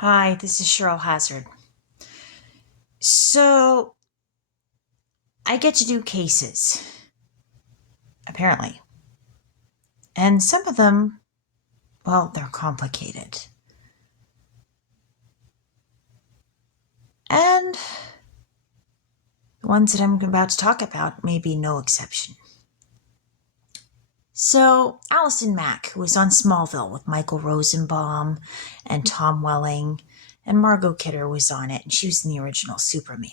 Hi, this is Cheryl Hazzard. So, I get to do cases, apparently. And some of them, well, they're complicated. And the ones that I'm about to talk about may be no exception. So, Allison Mack, who was on Smallville with Michael Rosenbaum and Tom Welling, and Margot Kidder was on it, and she was in the original Superman.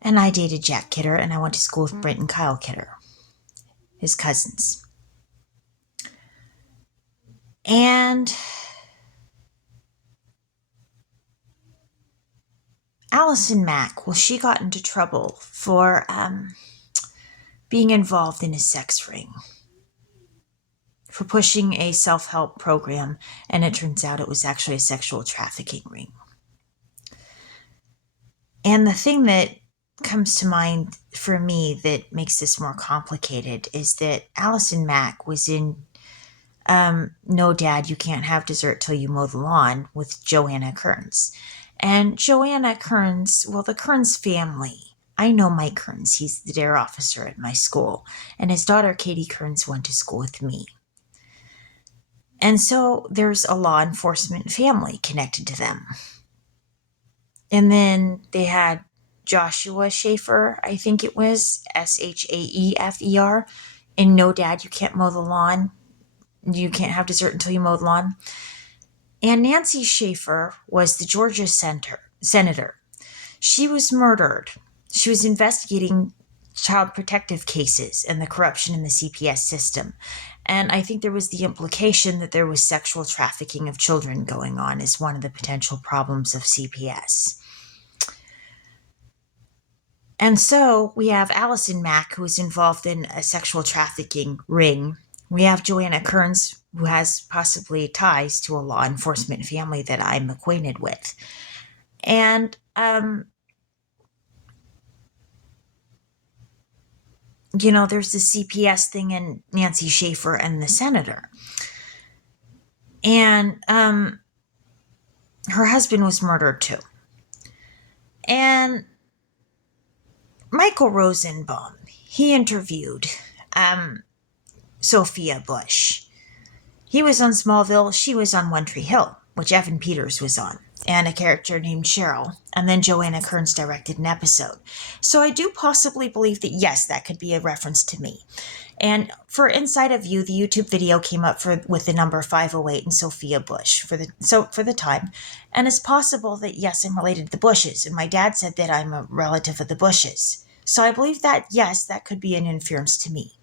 And I dated Jack Kidder, and I went to school with Brent and Kyle Kidder, his cousins. And Allison Mack, well, she got into trouble for being involved in a sex ring, for pushing a self-help program, and it turns out it was actually a sexual trafficking ring. And the thing that comes to mind for me that makes this more complicated is that Allison Mack was in No Dad, You Can't Have Dessert Till You Mow the Lawn with Joanna Kerns. And Joanna Kerns, well, the Kerns family, I know Mike Kerns, he's the dare officer at my school, and his daughter Katie Kerns went to school with me. And so there's a law enforcement family connected to them. And then they had Joshua Schaefer, I think it was, Shaefer, in No Dad, You Can't Mow the Lawn. You Can't Have Dessert Until You Mow the Lawn. And Nancy Schaefer was the Georgia senator. She was murdered. She was investigating child protective cases and the corruption in the CPS system. And I think there was the implication that there was sexual trafficking of children going on as one of the potential problems of CPS. And so we have Allison Mack, who is involved in a sexual trafficking ring. We have Joanna Kerns, who has possibly ties to a law enforcement family that I'm acquainted with. And there's the CPS thing and Nancy Schaefer and the senator. And her husband was murdered too. And Michael Rosenbaum, he interviewed Sophia Bush. He was on Smallville, she was on One Tree Hill, which Evan Peters was on, and a character named Cheryl, and then Joanna Kerns directed an episode. So I do possibly believe that, yes, that could be a reference to me. And for Inside of You, the YouTube video came up with the number 508 and Sophia Bush for the time. And it's possible that, yes, I'm related to the Bushes. And my dad said that I'm a relative of the Bushes. So I believe that, yes, that could be an inference to me.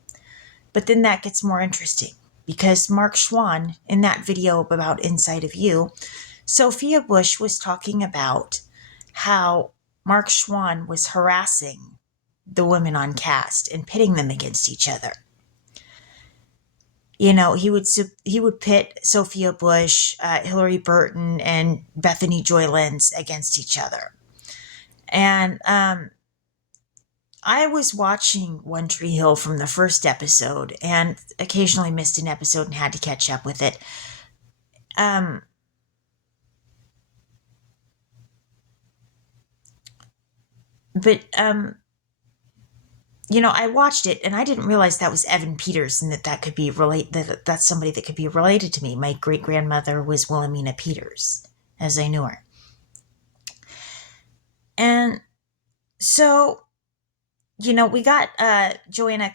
But then that gets more interesting because Mark Schwann, in that video about Inside of You, Sophia Bush was talking about how Mark Schwann was harassing the women on cast and pitting them against each other. He would pit Sophia Bush, Hillary Burton, and Bethany Joy Lenz against each other. And I was watching One Tree Hill from the first episode and occasionally missed an episode and had to catch up with it. I watched it and I didn't realize that was Evan Peters and that could be that's somebody that could be related to me. My great grandmother was Wilhelmina Peters, as I knew her. And so, we got Joanna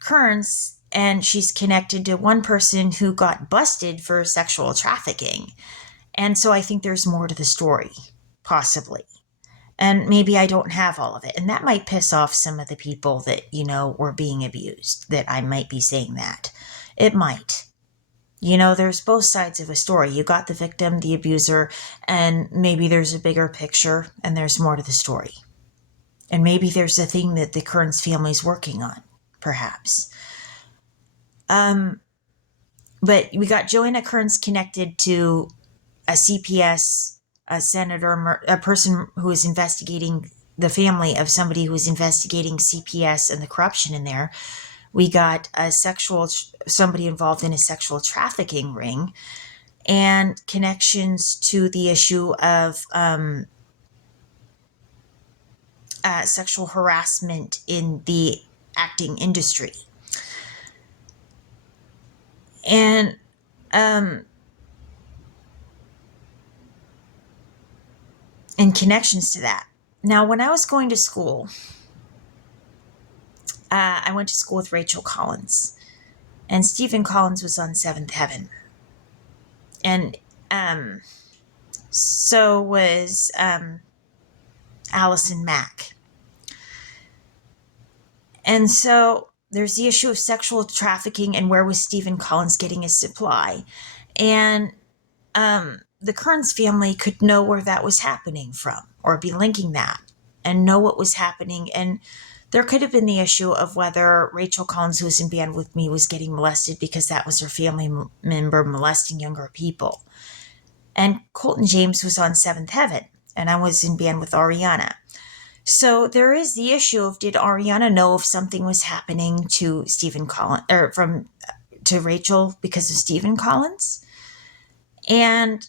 Kerns, and she's connected to one person who got busted for sexual trafficking. And so I think there's more to the story, possibly. And maybe I don't have all of it. And that might piss off some of the people that, were being abused, that I might be saying that. It might. There's both sides of a story. You got the victim, the abuser, and maybe there's a bigger picture and there's more to the story. And maybe there's a thing that the Kerns family's working on, perhaps. But we got Joanna Kerns connected to a CPS, a senator, a person who is investigating the family of somebody who is investigating CPS and the corruption in there. We got somebody involved in a sexual trafficking ring. and connections to the issue of sexual harassment in the acting industry. And connections to that. Now, when I was going to school, I went to school with Rachel Collins, and Stephen Collins was on Seventh Heaven. And so was Allison Mack. And so there's the issue of sexual trafficking and where was Stephen Collins getting his supply. And the Kerns family could know where that was happening from or be linking that and know what was happening. And there could have been the issue of whether Rachel Collins, who was in band with me, was getting molested because that was her family member molesting younger people. And Colton James was on Seventh Heaven, and I was in band with Ariana. So there is the issue of, did Ariana know if something was happening to Stephen Collins or to Rachel because of Stephen Collins? And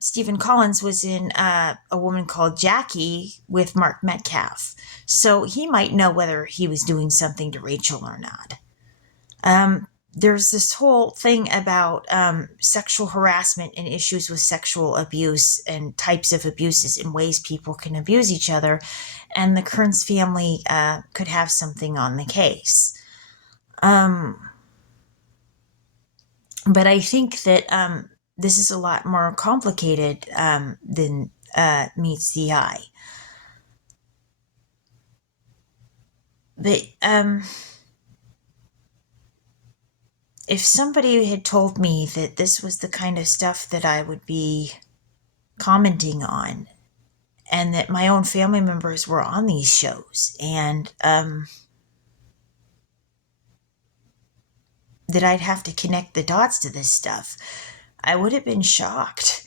Stephen Collins was in a woman called Jackie with Mark Metcalf. So he might know whether he was doing something to Rachel or not. There's this whole thing about sexual harassment and issues with sexual abuse and types of abuses and ways people can abuse each other. And the Kerns family could have something on the case. But I think that this is a lot more complicated than meets the eye. But if somebody had told me that this was the kind of stuff that I would be commenting on, and that my own family members were on these shows, and that I'd have to connect the dots to this stuff, I would have been shocked.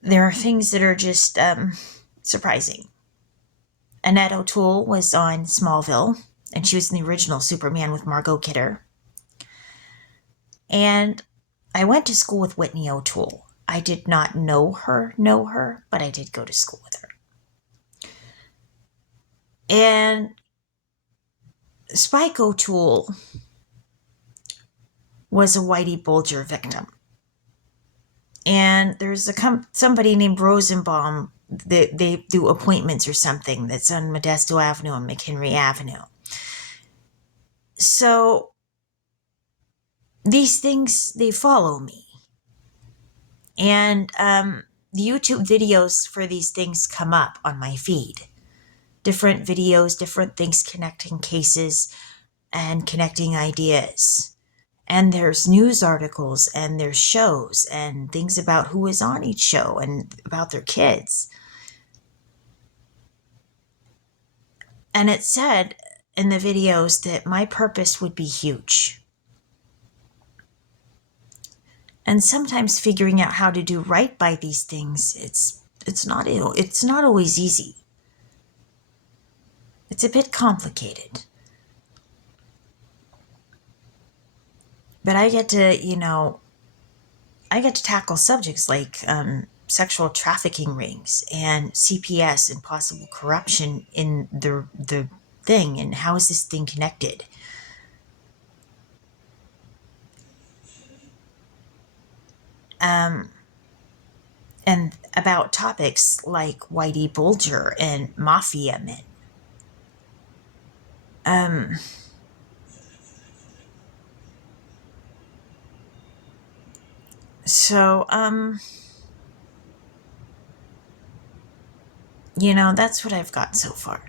There are things that are just surprising. Annette O'Toole was on Smallville, and she was in the original Superman with Margot Kidder. And I went to school with Whitney O'Toole. I did not know her, but I did go to school with her. And Spike O'Toole was a Whitey Bulger victim. And there's somebody named Rosenbaum that they do appointments or something that's on Modesto Avenue and McHenry Avenue. So these things, they follow me. And the YouTube videos for these things come up on my feed. Different videos, different things connecting cases and connecting ideas. And there's news articles and there's shows and things about who is on each show and about their kids. And it said in the videos that my purpose would be huge. And sometimes figuring out how to do right by these things, it's not always easy. It's a bit complicated. But I get to tackle subjects like sexual trafficking rings and CPS and possible corruption in the thing, and how is this thing connected? And about topics like Whitey Bulger and mafia men. So, that's what I've got so far.